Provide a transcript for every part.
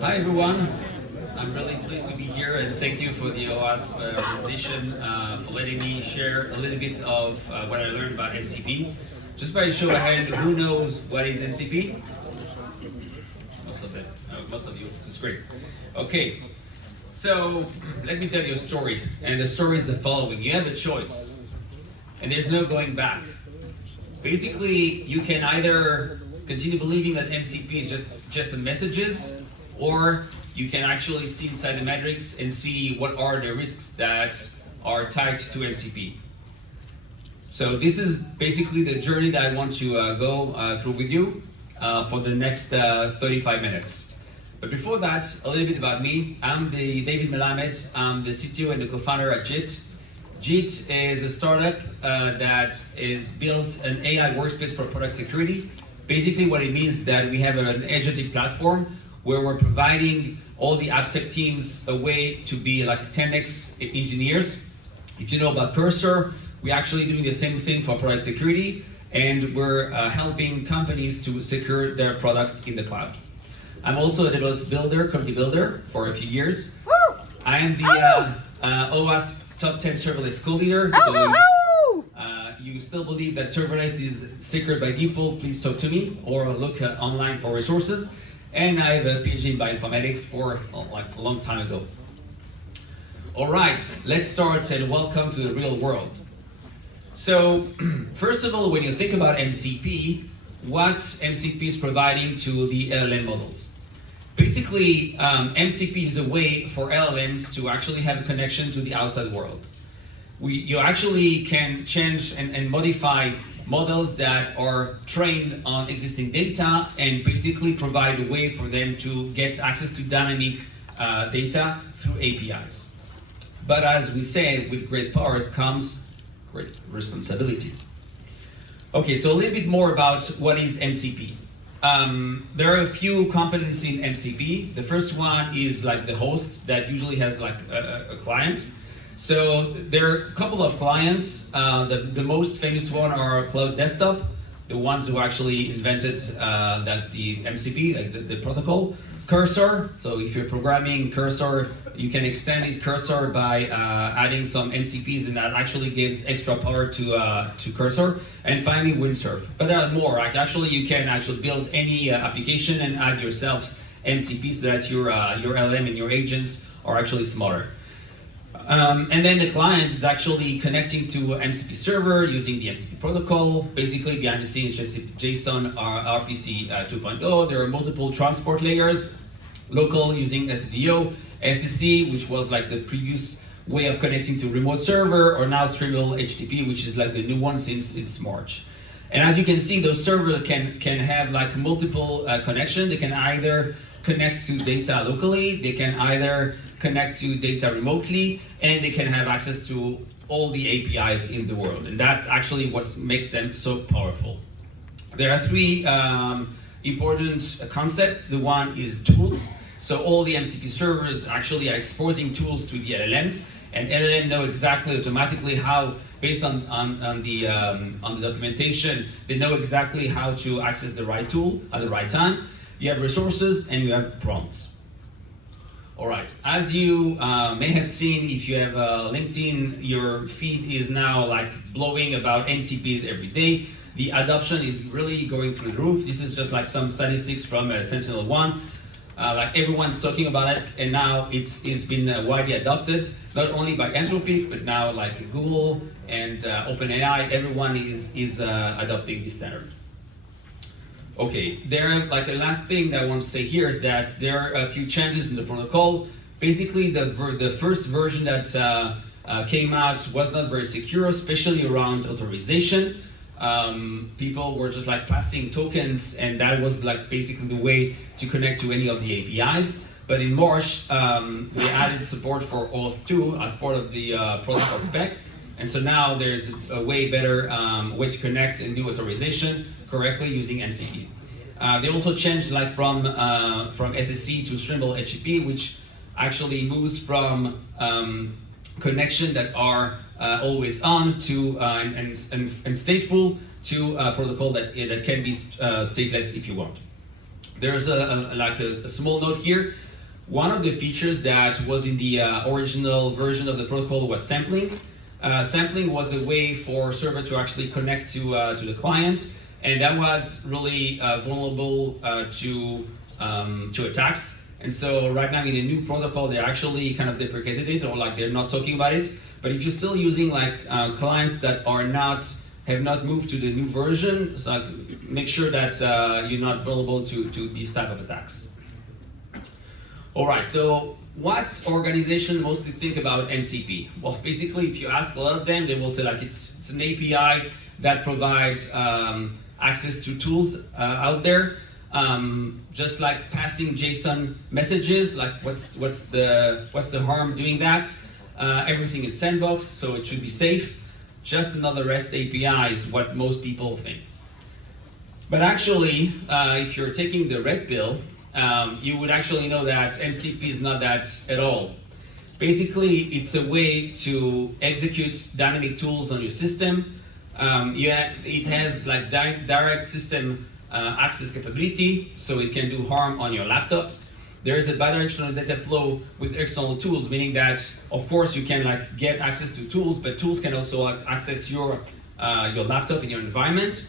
Hi everyone, I'm really pleased to be here and thank you for the OWASP organization for letting me share a little bit of what I learned about MCP. Just by a show of hands, who knows what is MCP? Most of you, that's great. Okay, so let me tell you a story, and the story is the following. You have a choice, and there's no going back. Basically, you can either continue believing that MCP is just the messages, or you can actually see inside the metrics and see what are the risks that are tied to MCP. So this is basically the journey that I want to go through with you for the next 35 minutes. But before that, a little bit about me. I'm David Melamed. I'm the CTO and the co-founder at JIT. JIT is a startup that is built an AI workspace for product security. Basically what it means is that we have an agentic platform where we're providing all the AppSec teams a way to be like 10x engineers. If you know about Cursor, we're actually doing the same thing for product security, and we're helping companies to secure their product in the cloud. I'm also a developers builder, community builder for a few years. Woo! I am the OWASP top 10 serverless co-leader. So you still believe that serverless is secure by default, please talk to me or look online for resources. And I have a PhD in bioinformatics for like a long time ago. All right, let's start and welcome to the real world. So first of all, when you think about MCP, what MCP is providing to the LLM models? Basically, MCP is a way for LLMs to actually have a connection to the outside world. You actually can change and modify models that are trained on existing data and basically provide a way for them to get access to dynamic data through APIs. But as we say, with great powers comes great responsibility. Okay, so a little bit more about what is MCP. There are a few components in MCP. The first one is like the host that usually has like a client. So there are a couple of clients. The most famous one are Cloud Desktop, the ones who actually invented the MCP, like the protocol. Cursor, so if you're programming Cursor, you can extend it Cursor by adding some MCPs, and that actually gives extra power to Cursor. And finally, Windsurf. But there are more. Like actually, you can actually build any application and add yourself MCP so that your LLM and your agents are actually smarter. And then the client is actually connecting to MCP server using the MCP protocol. Basically, behind the scenes, just JSON RPC 2.0. There are multiple transport layers, local using SDO, SCC, which was like the previous way of connecting to remote server, or now streamable HTTP, which is like the new one since it's March. And as you can see, those servers can have like multiple connections. They can either connect to data locally, they can either connect to data remotely, and they can have access to all the APIs in the world. And that's actually what makes them so powerful. There are three important concepts. The one is tools. So all the MCP servers actually are exposing tools to the LLMs, and LLM know exactly automatically how, based on the documentation, they know exactly how to access the right tool at the right time. You have resources and you have prompts. All right, as you may have seen, if you have LinkedIn, your feed is now like blowing about MCP every day. The adoption is really going through the roof. This is just like some statistics from Sentinel-1. Like everyone's talking about it, and now it's been widely adopted, not only by Anthropic, but now like Google and OpenAI, everyone is adopting this standard. Okay, like a last thing that I want to say here is that there are a few changes in the protocol. Basically, the first version that came out was not very secure, especially around authorization. People were just like passing tokens, and that was like basically the way to connect to any of the APIs. But in March, we added support for OAuth 2 as part of the protocol spec. And so now there's a way better way to connect and do authorization correctly using MCP. They also changed like from SSC to streamable HTTP, which actually moves from connection that are always on to and stateful to a protocol that can be stateless if you want. There's a small note here. One of the features that was in the original version of the protocol was sampling. Sampling was a way for server to actually connect to the client, and that was really vulnerable to attacks. And so right now in the new protocol, they actually kind of deprecated it, or like they're not talking about it. But if you're still using like clients that have not moved to the new version, so make sure that you're not vulnerable to these type of attacks. All right, so what organizations mostly think about MCP? Well, basically, if you ask a lot of them, they will say like it's an API that provides access to tools out there, just like passing JSON messages. Like what's the harm doing that? Everything is sandbox, so it should be safe. Just another REST API is what most people think. But actually, if you're taking the red pill, you would actually know that MCP is not that at all. Basically, it's a way to execute dynamic tools on your system. It has like direct system access capability, so it can do harm on your laptop. There is a bidirectional data flow with external tools, meaning that, of course, you can like get access to tools, but tools can also access your laptop in your environment.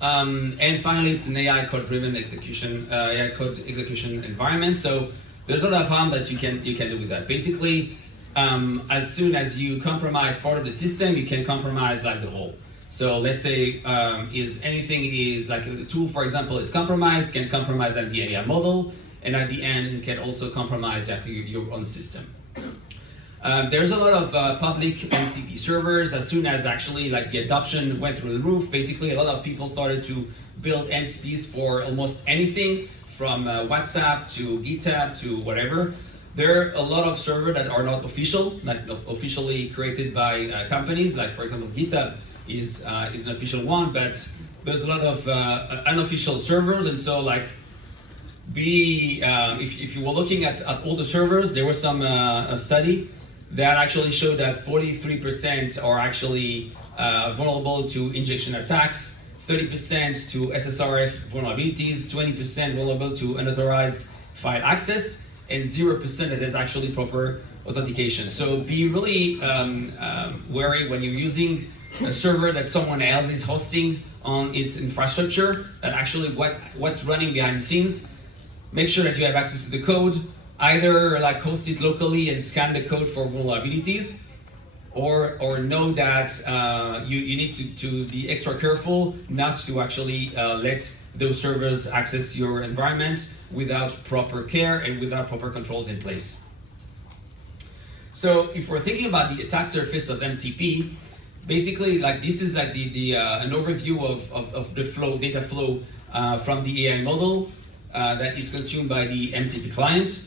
And finally, it's an AI code-driven execution, AI code execution environment. So there's a lot of harm that you can do with that. Basically, as soon as you compromise part of the system, you can compromise like the whole. So let's say is like a tool, for example, is compromised, can compromise at the AI model, and at the end, it can also compromise your own system. There's a lot of public MCP servers. As soon as actually like the adoption went through the roof, basically a lot of people started to build MCPs for almost anything, from WhatsApp to GitHub to whatever. There are a lot of servers that are not official, like officially created by companies. Like for example, GitHub is an official one, but there's a lot of unofficial servers, and so like if you were looking at all the servers, there was some a study that actually showed that 43% are actually vulnerable to injection attacks, 30% to SSRF vulnerabilities, 20% vulnerable to unauthorized file access, and 0% that is actually proper authentication. So be really wary when you're using a server that someone else is hosting on its infrastructure, that actually what's running behind the scenes. Make sure that you have access to the code. Either like host it locally and scan the code for vulnerabilities, or know that you need to be extra careful not to actually let those servers access your environment without proper care and without proper controls in place. So if we're thinking about the attack surface of MCP, basically like this is like an overview of the data flow from the AI model that is consumed by the MCP client.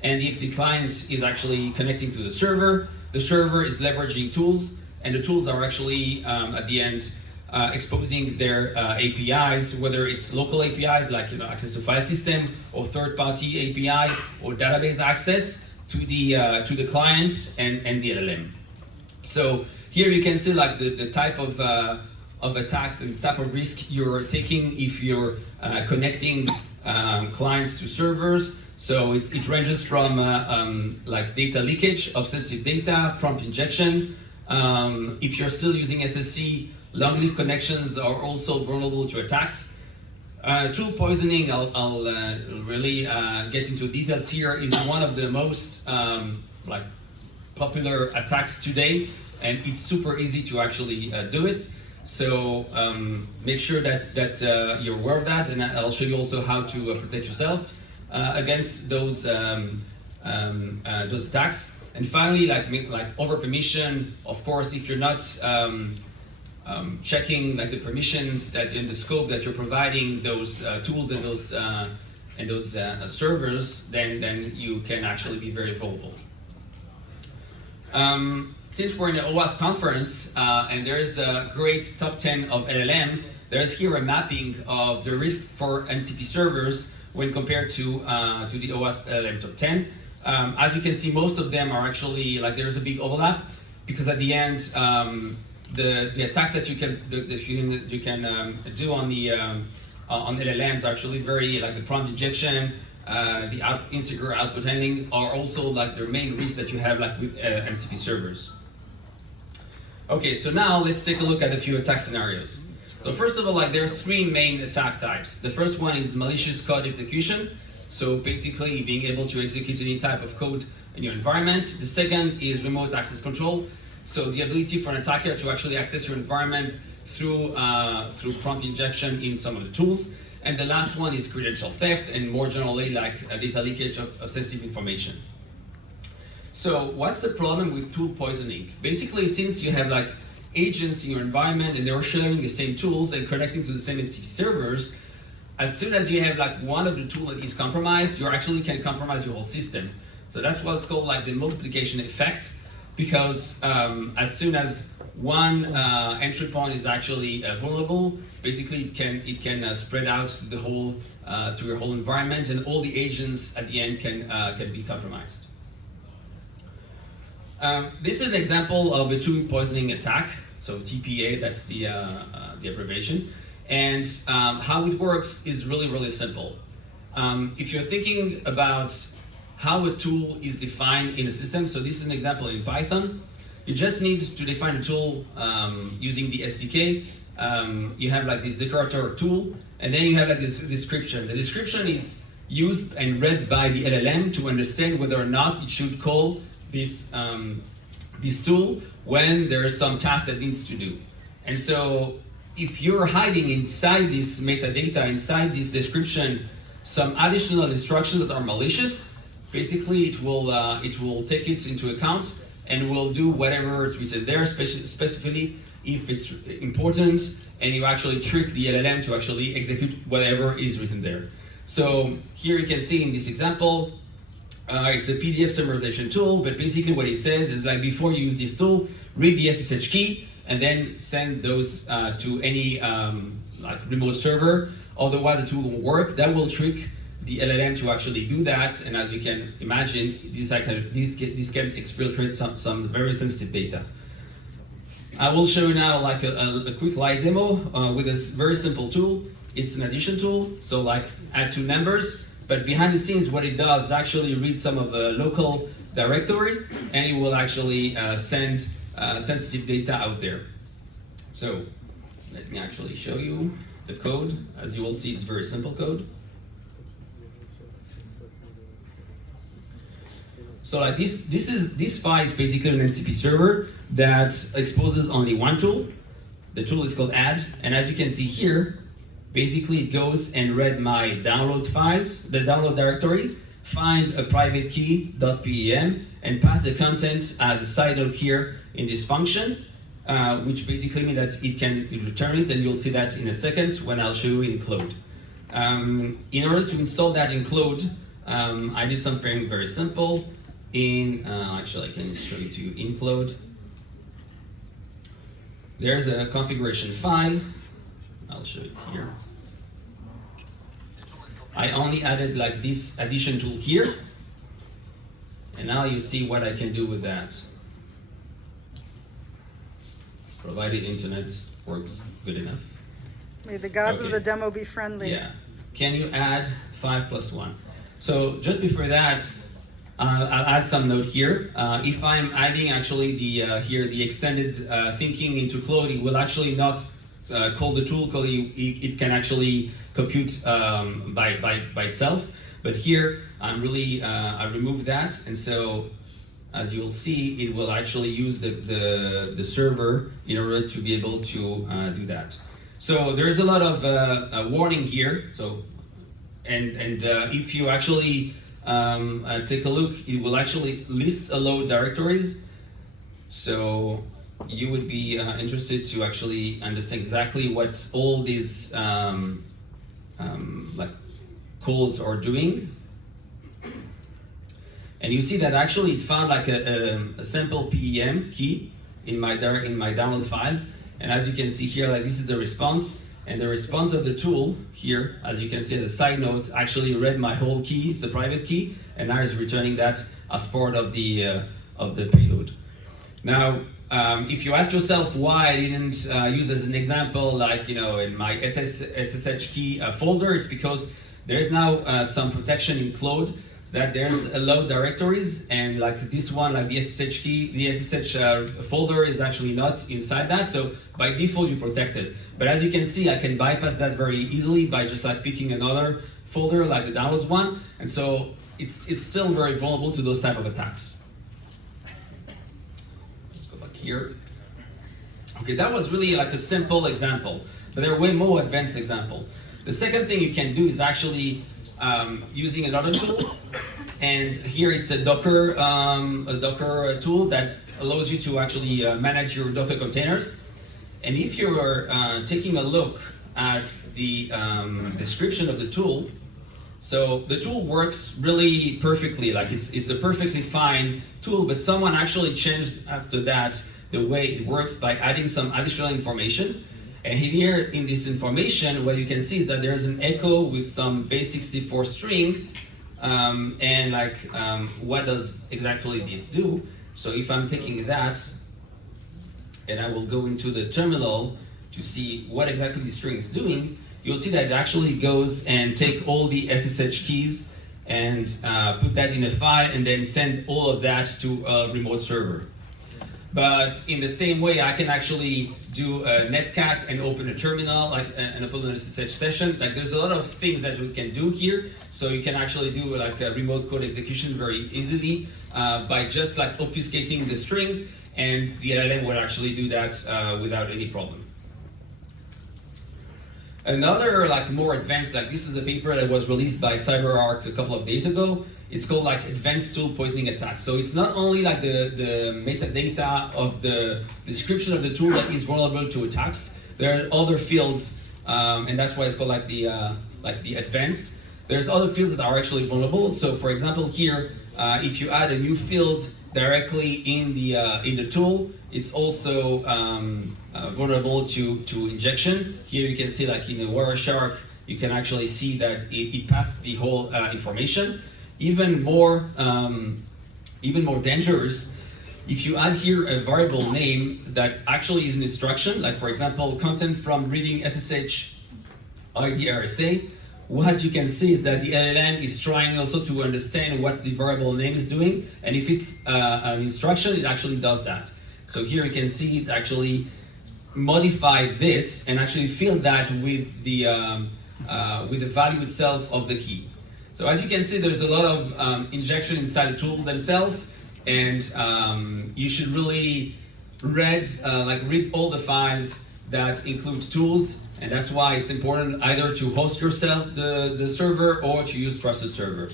And the MCP client is actually connecting to the server. The server is leveraging tools, and the tools are actually, at the end, exposing their APIs, whether it's local APIs like access to file system, or third-party API, or database access to the client and the LLM. So here you can see like the type of attacks and the type of risk you're taking if you're connecting clients to servers. So it ranges from like data leakage of sensitive data, prompt injection. If you're still using SSC, long-lived connections are also vulnerable to attacks. Tool poisoning, I'll really get into details here, is one of the most like popular attacks today, and it's super easy to actually do it. So make sure that you're aware of that, and I'll show you also how to protect yourself against those attacks. And finally, like over permission, of course, if you're not checking like the permissions that in the scope that you're providing those tools and those servers, then you can actually be very vulnerable. Since we're in the OWASP conference and there's a great top 10 of LLM, there's here a mapping of the risk for MCP servers when compared to the OWASP LLM top 10. As you can see, most of them are actually, like there's a big overlap, because at the end, the attacks that you can do on LLMs are actually very, like the prompt injection, the insecure output handling are also like the main risks that you have like with MCP servers. Okay, so now let's take a look at a few attack scenarios. So first of all, like there are three main attack types. The first one is malicious code execution. So basically being able to execute any type of code in your environment. The second is remote access control. So the ability for an attacker to actually access your environment through prompt injection in some of the tools. And the last one is credential theft, and more generally like data leakage of sensitive information. So what's the problem with tool poisoning? Basically, since you have like agents in your environment and they're sharing the same tools and connecting to the same MCP servers, as soon as you have like one of the tools that is compromised, you actually can compromise your whole system. So that's what's called like the multiplication effect, because as soon as one entry point is actually vulnerable, basically it can spread out to the whole to your whole environment, and all the agents at the end can be compromised. This is an example of a tool poisoning attack. So TPA, that's the abbreviation. And how it works is really simple. If you're thinking about how a tool is defined in a system, so this is an example in Python. You just need to define a tool using the SDK. You have like this decorator tool, and then you have like this description. The description is used and read by the LLM to understand whether or not it should call this tool when there is some task that needs to do. And so if you're hiding inside this metadata, inside this description, some additional instructions that are malicious, basically it will take it into account and will do whatever is written there, specifically if it's important, and you actually trick the LLM to actually execute whatever is written there. So here you can see in this example, it's a PDF summarization tool, but basically what it says is like before you use this tool, read the SSH key and then send those to any like remote server. Otherwise the tool won't work. That will trick the LLM to actually do that. And as you can imagine, this can exfiltrate some very sensitive data. I will show you now like a quick live demo with this very simple tool. It's an addition tool, so like add two numbers. But behind the scenes, what it does is actually read some of the local directory, and it will actually send sensitive data out there. So let me actually show you the code. As you will see, it's very simple code. So like this file is basically an MCP server that exposes only one tool. The tool is called add, and as you can see here, basically it goes and read my download files, the download directory, find a private key .pem, and pass the content as a side note here in this function, which basically means that it can return it, and you'll see that in a second when I'll show you in Claude. In order to install that in Claude, I did something very simple. Actually I can show it to you in Claude. There's a configuration file. I'll show it here. I only added like this addition tool here, and now you see what I can do with that. Provided internet works good enough. May the gods of the demo be friendly. Yeah. Can you add 5 + 1? So just before that, I'll add some note here. If I'm adding actually the extended thinking into Claude, it will actually not call the tool, because it can actually compute by itself. But here, I removed that, and so as you will see, it will actually use the server in order to be able to do that. So there's a lot of warning here. So and if you actually take a look, it will actually list a load directories. So you would be interested to actually understand exactly what all these like calls are doing. And you see that actually it found like a simple PEM key in my download files. And as you can see here, like this is the response. And the response of the tool here, as you can see, the side note actually read my whole key. It's a private key, and now is returning that as part of the payload. Now, if you ask yourself why I didn't use as an example, like in my SSH key folder, it's because There's now some protection in Claude that there's low directories, and like this one, like the SSH key, the SSH folder is actually not inside that, so by default you're protected. But as you can see, I can bypass that very easily by just like picking another folder like the downloads one, and so it's still very vulnerable to those type of attacks. Let's go back here. Okay, that was really like a simple example, but there are way more advanced examples. The second thing you can do is actually using another tool, and here it's a Docker tool that allows you to actually manage your Docker containers. And if you're taking a look at the description of the tool, so the tool works really perfectly, like it's a perfectly fine tool, but someone actually changed after that the way it works by adding some additional information. And here in this information, what you can see is that there's an echo with some base64 string, and like what does exactly this do? So if I'm taking that, and I will go into the terminal to see what exactly the string is doing, you'll see that it actually goes and take all the SSH keys and put that in a file and then send all of that to a remote server. But in the same way, I can actually do a netcat and open a terminal, like and open an SSH session. Like there's a lot of things that we can do here. So you can actually do like a remote code execution very easily by just like obfuscating the strings, and the LLM will actually do that without any problem. Another like more advanced, like this is a paper that was released by CyberArk a couple of days ago. It's called like advanced tool poisoning attack. So it's not only like the metadata of the description of the tool that is vulnerable to attacks. There are other fields, and that's why it's called like the advanced. There's other fields that are actually vulnerable. So for example, here, if you add a new field directly in the tool, it's also vulnerable to injection. Here you can see like in the Wireshark, you can actually see that it passed the whole information. Even more dangerous, if you add here a variable name that actually is an instruction, like for example, content from reading SSH ID RSA, what you can see is that the LLM is trying also to understand what the variable name is doing, and if it's an instruction, it actually does that. So here you can see it actually modified this and actually filled that with the value itself of the key. So as you can see, there's a lot of injection inside the tools themselves, and you should really read all the files that include tools, and that's why it's important either to host yourself the server or to use trusted server.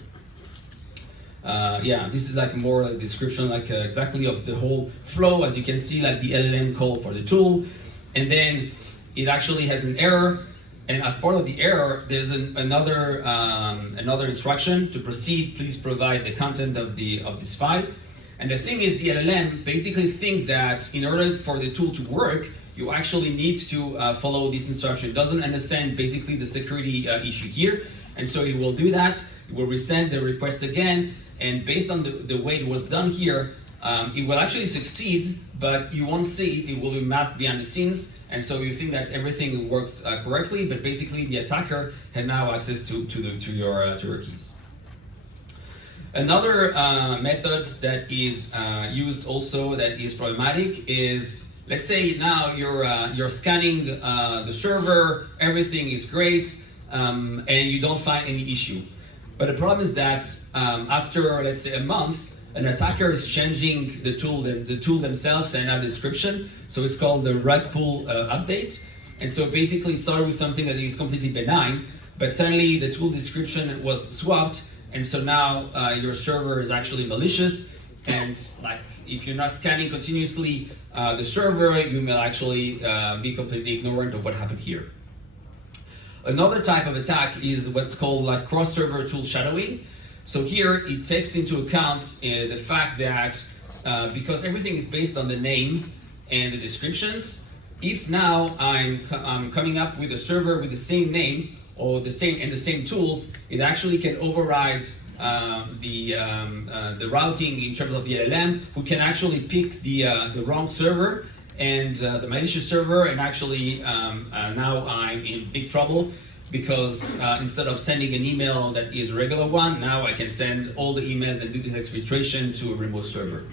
Yeah, this is like more like description like exactly of the whole flow. As you can see, like the LLM call for the tool, and then it actually has an error. And as part of the error, there's another instruction to proceed. Please provide the content of this file. And the thing is, the LLM basically thinks that in order for the tool to work, you actually need to follow this instruction. It doesn't understand basically the security issue here, and so it will do that. It will resend the request again, and based on the way it was done here, it will actually succeed, but you won't see it. It will be masked behind the scenes. And so you think that everything works correctly, but basically the attacker had now access to your keys. Another method that is used also that is problematic is, let's say now you're scanning the server, everything is great, and you don't find any issue. But the problem is that after, let's say, a month, an attacker is changing the tool themselves and have a description. So it's called the rug pull update. And so basically it started with something that is completely benign, but suddenly the tool description was swapped. And so now your server is actually malicious. And like if you're not scanning continuously the server, you may actually be completely ignorant of what happened here. Another type of attack is what's called like cross-server tool shadowing. So here it takes into account the fact that because everything is based on the name and the descriptions, if now I'm coming up with a server with the same name or the same tools, it actually can override the routing in terms of the LLM, who can actually pick the wrong server and the malicious server, and actually now I'm in big trouble. because instead of sending an email that is a regular one, now I can send all the emails and do the exfiltration to a remote server.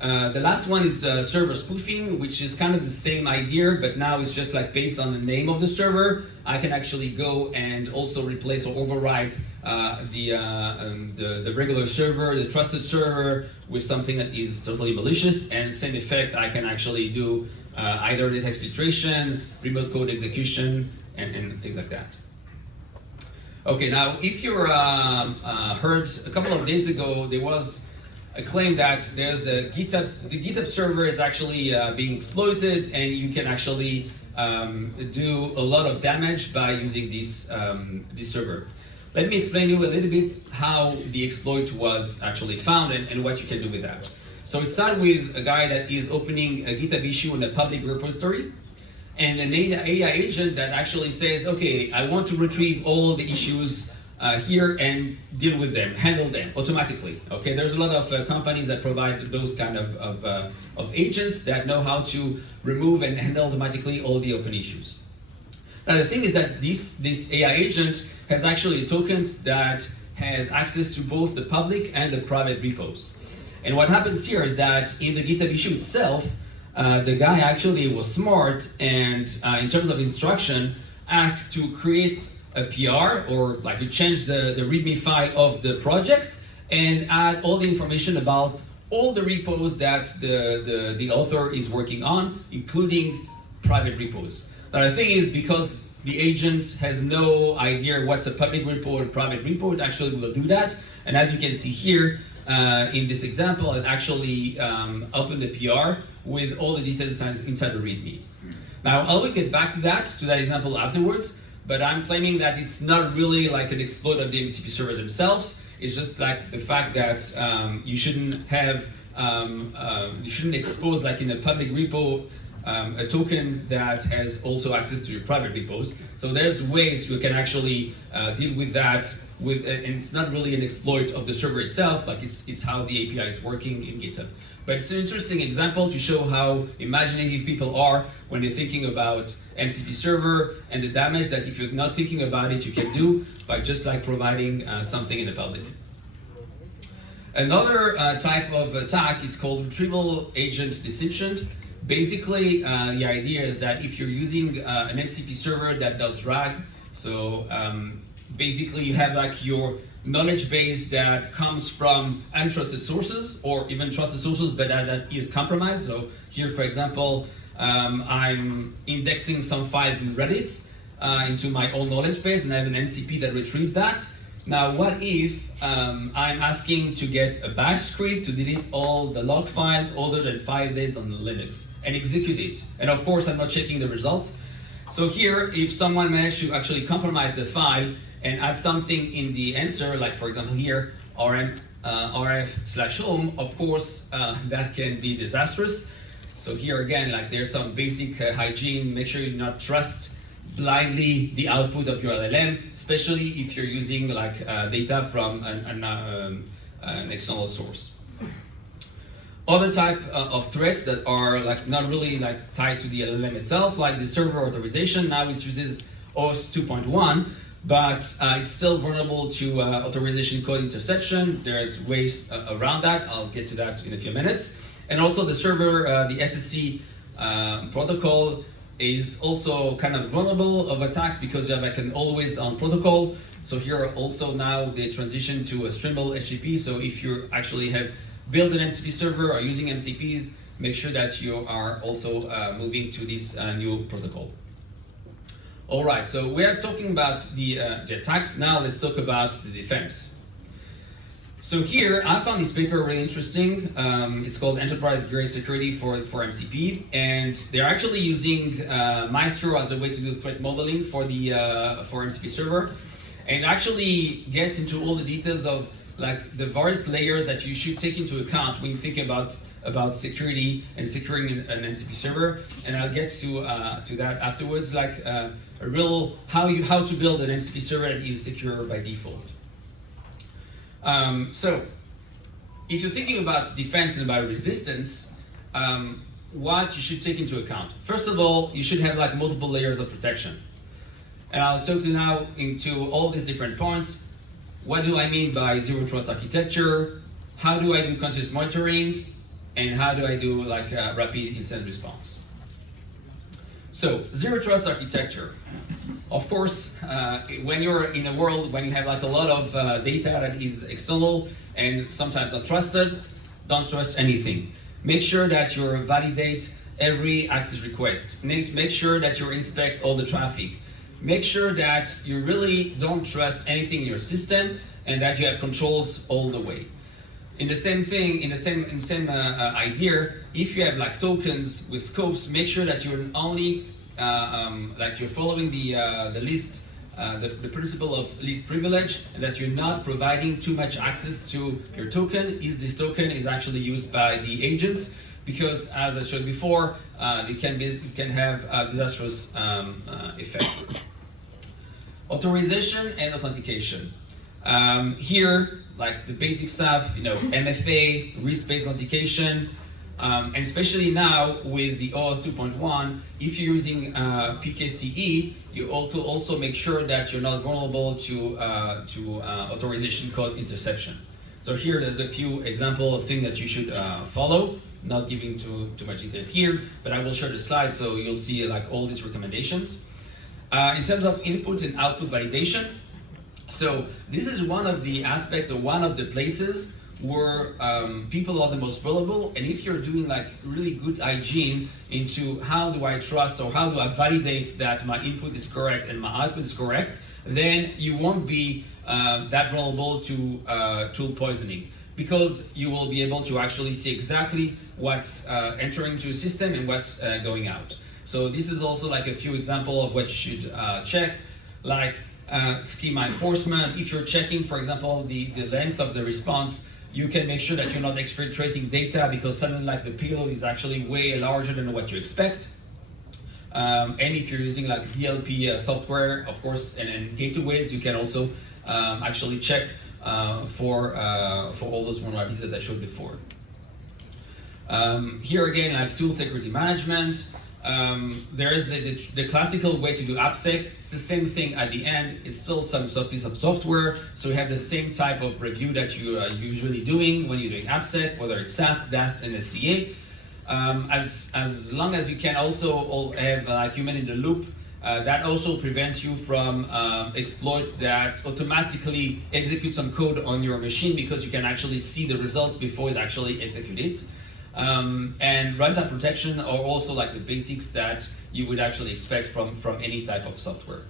The last one is server spoofing, which is kind of the same idea, but now it's just like based on the name of the server. I can actually go and also replace or override the regular server, the trusted server, with something that is totally malicious. And same effect, I can actually do either data exfiltration, remote code execution, and things like that. Okay, now if you heard a couple of days ago, there was a claim that there's the GitHub server is actually being exploited, and you can actually do a lot of damage by using this server. Let me explain you a little bit how the exploit was actually found and what you can do with that. So it started with a guy that is opening a GitHub issue in a public repository, and an AI agent that actually says, okay, I want to retrieve all the issues here and deal with them, handle them automatically. Okay, there's a lot of companies that provide those kind of agents that know how to remove and handle automatically all the open issues. Now the thing is that this AI agent has actually a token that has access to both the public and the private repos. And what happens here is that in the GitHub issue itself, the guy actually was smart and in terms of instruction asked to create a PR, or like to change the README file of the project and add all the information about all the repos that the author is working on, including private repos. Now the thing is, because the agent has no idea what's a public repo or private repo, it actually will do that. And as you can see here, in this example, it actually opened the PR with all the details inside the README. Now I will get back to that example afterwards, but I'm claiming that it's not really like an exploit of the MCP servers themselves. It's just like the fact that you shouldn't have, you shouldn't expose, like in a public repo, a token that has also access to your private repos. So there's ways you can actually deal with that, and it's not really an exploit of the server itself, like it's how the API is working in GitHub. But it's an interesting example to show how imaginative people are when they're thinking about MCP server and the damage that if you're not thinking about it, you can do by just like providing something in the public. Another type of attack is called retrieval agent deception. Basically, the idea is that if you're using an MCP server that does RAG, so basically you have like your knowledge base that comes from untrusted sources or even trusted sources, but that is compromised. So here, for example, I'm indexing some files in Reddit into my own knowledge base, and I have an MCP that retrieves that. Now, what if I'm asking to get a bash script to delete all the log files older than 5 days on Linux and execute it? And of course, I'm not checking the results. So here, if someone managed to actually compromise the file and add something in the answer, like for example here, rf/home, of course, that can be disastrous. So here again, like there's some basic hygiene. Make sure you do not trust blindly the output of your LLM, especially if you're using like data from an external source. Other type of threats that are like not really like tied to the LLM itself, like the server authorization. Now it uses OAuth 2.1, but it's still vulnerable to authorization code interception. There's ways around that. I'll get to that in a few minutes. And also the server, the SSC protocol is also kind of vulnerable of attacks because you have like an always-on protocol. So here also now they transition to a streamable HTTP. So if you actually have built an MCP server or using MCPs, make sure that you are also moving to this new protocol. All right, so we are talking about the attacks. Now let's talk about the defense. So here, I found this paper really interesting. It's called Enterprise Grade Security for MCP, and they're actually using Maestro as a way to do threat modeling for MCP server, and actually gets into all the details of like the various layers that you should take into account when you think about security and securing an MCP server. And I'll get to that afterwards, like a real how to build an MCP server that is secure by default. So, if you're thinking about defense and about resistance, what you should take into account. First of all, you should have like multiple layers of protection. And I'll talk to now into all these different points. What do I mean by zero trust architecture? How do I do continuous monitoring? And how do I do like rapid incident response? So zero trust architecture. Of course, when you're in a world when you have like a lot of data that is external and sometimes not trusted, don't trust anything. Make sure that you validate every access request. Make sure that you inspect all the traffic. Make sure that you really don't trust anything in your system and that you have controls all the way. In the same thing, in the same idea, if you have like tokens with scopes, make sure that you're only like you're following the list, the principle of least privilege, and that you're not providing too much access to your token. This token is actually used by the agents, because as I showed before, it can have a disastrous effect. Authorization and authentication. Here, like the basic stuff, MFA, risk-based authentication, and especially now with the OAuth 2.1, if you're using PKCE, you also make sure that you're not vulnerable to authorization code interception. So here, there's a few examples of things that you should follow. Not giving too much detail here, but I will share the slide so you'll see like all these recommendations. In terms of input and output validation, so this is one of the aspects or one of the places where people are the most vulnerable. And if you're doing like really good hygiene into how do I trust or how do I validate that my input is correct and my output is correct, then you won't be that vulnerable to tool poisoning, because you will be able to actually see exactly what's entering into your system and what's going out. So this is also like a few examples of what you should check, like schema enforcement. If you're checking, for example, the length of the response, you can make sure that you're not exfiltrating data, because suddenly like the payload is actually way larger than what you expect. And if you're using like DLP software, of course, and gateways, you can also actually check for all those vulnerabilities that I showed before. Here again, like tool security management. There is the classical way to do AppSec. It's the same thing at the end. It's still some piece of software. So you have the same type of review that you are usually doing when you're doing AppSec, whether it's SAST, DAST, and SCA. As long as you can also have like human in the loop, that also prevents you from exploits that automatically execute some code on your machine, because you can actually see the results before it actually executes it. And runtime protection are also like the basics that you would actually expect from any type of software.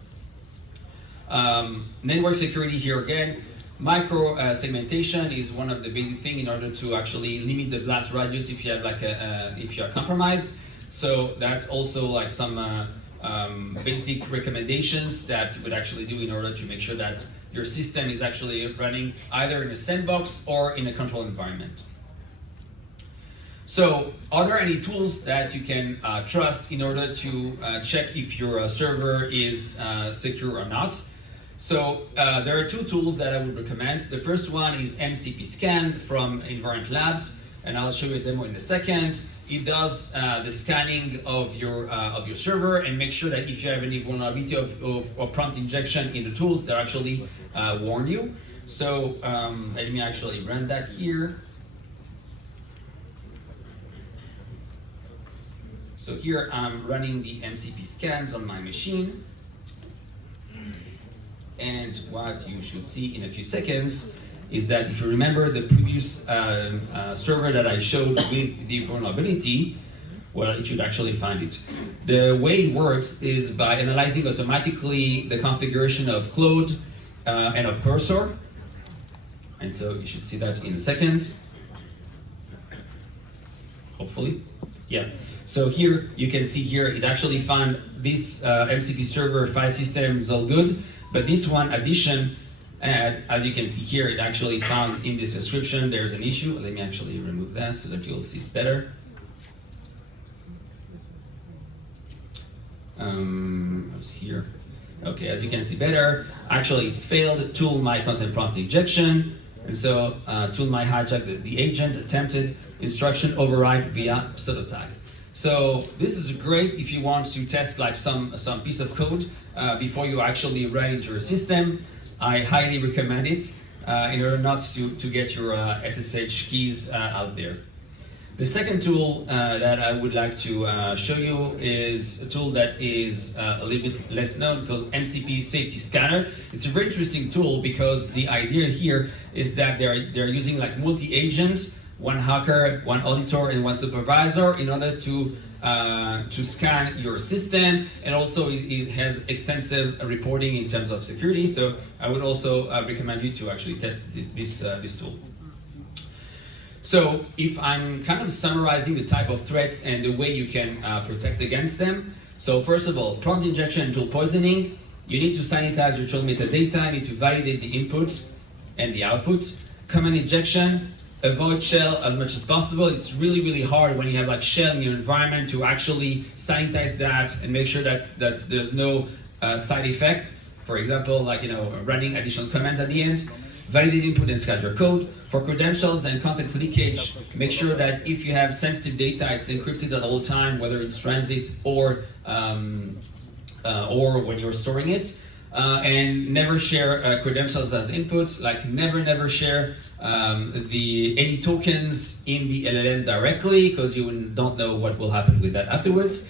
Network security here again. Micro segmentation is one of the basic things in order to actually limit the blast radius if you have like if you are compromised. So that's also like some basic recommendations that you would actually do in order to make sure that your system is actually running either in a sandbox or in a controlled environment. So, are there any tools that you can trust in order to check if your server is secure or not? So, there are two tools that I would recommend. The first one is MCP scan from Environment Labs, and I'll show you a demo in a second. It does the scanning of your server and make sure that if you have any vulnerability of prompt injection in the tools, they actually warn you. So, let me actually run that here. So here I'm running the MCP scans on my machine. And what you should see in a few seconds is that if you remember the previous server that I showed with the vulnerability, well, it should actually find it. The way it works is by analyzing automatically the configuration of Claude and of Cursor. And so you should see that in a second. Hopefully. Yeah. So here you can see here it actually found this MCP server file system is all good, but this one addition, and as you can see here, it actually found in this description there's an issue. Let me actually remove that so that you'll see it better. What's here? Okay, as you can see better, actually it's failed. Tool my content prompt injection, and so tool my hijack the agent attempted instruction override via pseudo tag. So this is great if you want to test like some piece of code before you actually write into your system. I highly recommend it in order not to get your SSH keys out there. The second tool that I would like to show you is a tool that is a little bit less known called MCP Safety Scanner. It's a very interesting tool because the idea here is that they're using like multi-agent, one hacker, one auditor, and one supervisor in order to scan your system, and also it has extensive reporting in terms of security. So I would also recommend you to actually test this tool. So if I'm kind of summarizing the type of threats and the way you can protect against them. So first of all, prompt injection and tool poisoning. You need to sanitize your tool metadata. You need to validate the inputs and the outputs. Command injection. Avoid shell as much as possible. It's really, really hard when you have like shell in your environment to actually sanitize that and make sure that there's no side effect. For example, like running additional commands at the end. Validate input and scan your code. For credentials and context leakage, make sure that if you have sensitive data, it's encrypted at all time, whether it's transit or when you're storing it. And never share credentials as inputs. Like never share any tokens in the LLM directly, because you don't know what will happen with that afterwards.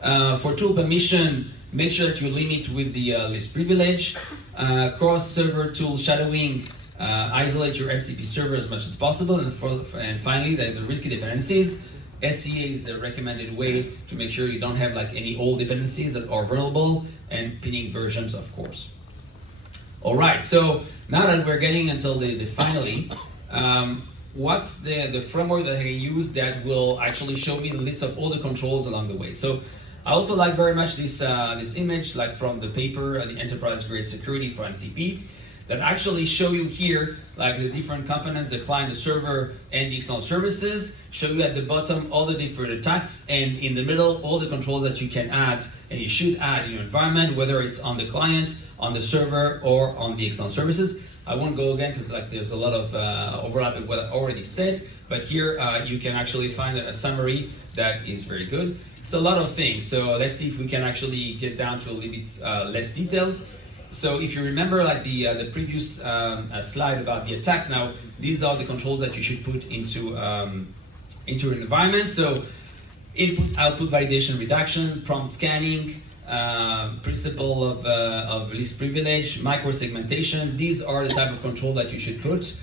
For tool permission, make sure that you limit with the least privilege. Cross-server tool shadowing, isolate your MCP server as much as possible. And finally, the risky dependencies. SCA is the recommended way to make sure you don't have like any old dependencies that are vulnerable, and pinning versions, of course. All right, so now that we're getting until the finally, what's the framework that I can use that will actually show me the list of all the controls along the way? So I also like very much this image, like from the paper, the enterprise grade security for MCP, that actually show you here like the different components, the client, the server, and the external services. Show you at the bottom all the different attacks, and in the middle all the controls that you can add and you should add in your environment, whether it's on the client, on the server, or on the external services. I won't go again because like there's a lot of overlap with what I already said, but here you can actually find a summary that is very good. It's a lot of things, so let's see if we can actually get down to a little bit less details. So if you remember like the previous slide about the attacks, now these are the controls that you should put into your environment. So input output validation reduction, prompt scanning, principle of least privilege, micro-segmentation. These are the type of control that you should put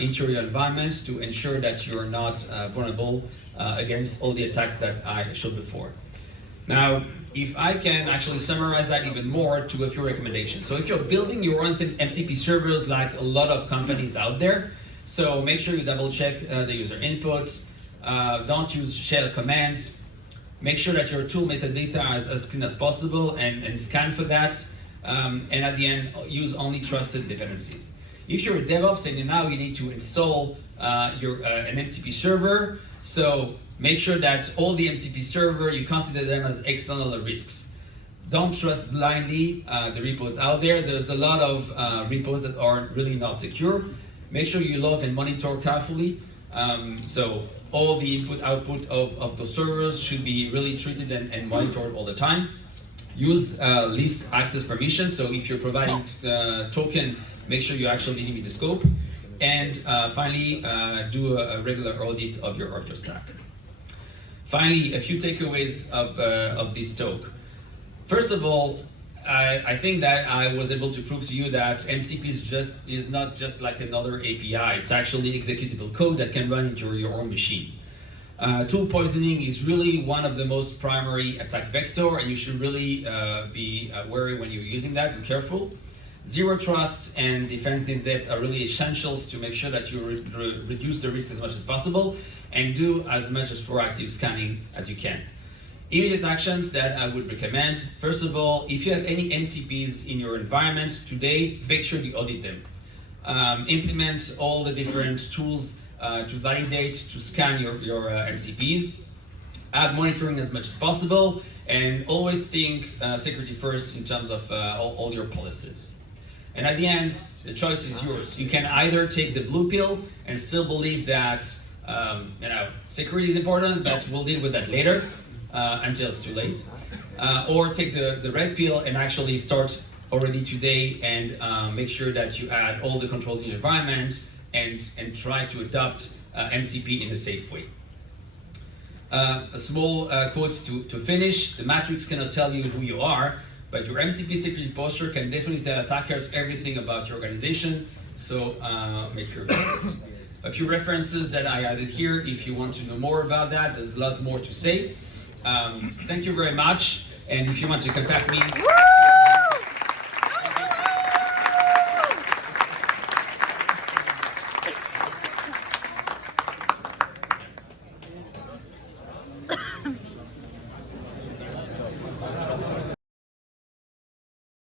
into your environment to ensure that you're not vulnerable against all the attacks that I showed before. Now, if I can actually summarize that even more to a few recommendations. So if you're building your own MCP servers like a lot of companies out there, so make sure you double check the user inputs, don't use shell commands, make sure that your tool metadata is as clean as possible and scan for that, and at the end, use only trusted dependencies. If you're a DevOps and now you need to install an MCP server, so make sure that all the MCP server, you consider them as external risks. Don't trust blindly the repos out there. There's a lot of repos that are really not secure. Make sure you log and monitor carefully. So all the input output of those servers should be really treated and monitored all the time. Use least access permission. So if you're providing token, make sure you actually limit the scope. And finally, do a regular audit of your stack. Finally, a few takeaways of this talk. First of all, I think that I was able to prove to you that MCP is not just like another API. It's actually executable code that can run into your own machine. Tool poisoning is really one of the most primary attack vector, and you should really be wary when you're using that and careful. Zero trust and defense in depth are really essentials to make sure that you reduce the risk as much as possible and do as much as proactive scanning as you can. Immediate actions that I would recommend. First of all, if you have any MCPs in your environment today, make sure you audit them. Implement all the different tools to validate, to scan your MCPs. Add monitoring as much as possible, and always think security first in terms of all your policies. And at the end, the choice is yours. You can either take the blue pill and still believe that security is important, but we'll deal with that later, until it's too late. Or take the red pill and actually start already today and make sure that you add all the controls in your environment and try to adopt MCP in a safe way. A small quote to finish. The matrix cannot tell you who you are, but your MCP security posture can definitely tell attackers everything about your organization, so make sure about it. A few references that I added here if you want to know more about that. There's a lot more to say. Thank you very much, and if you want to contact me,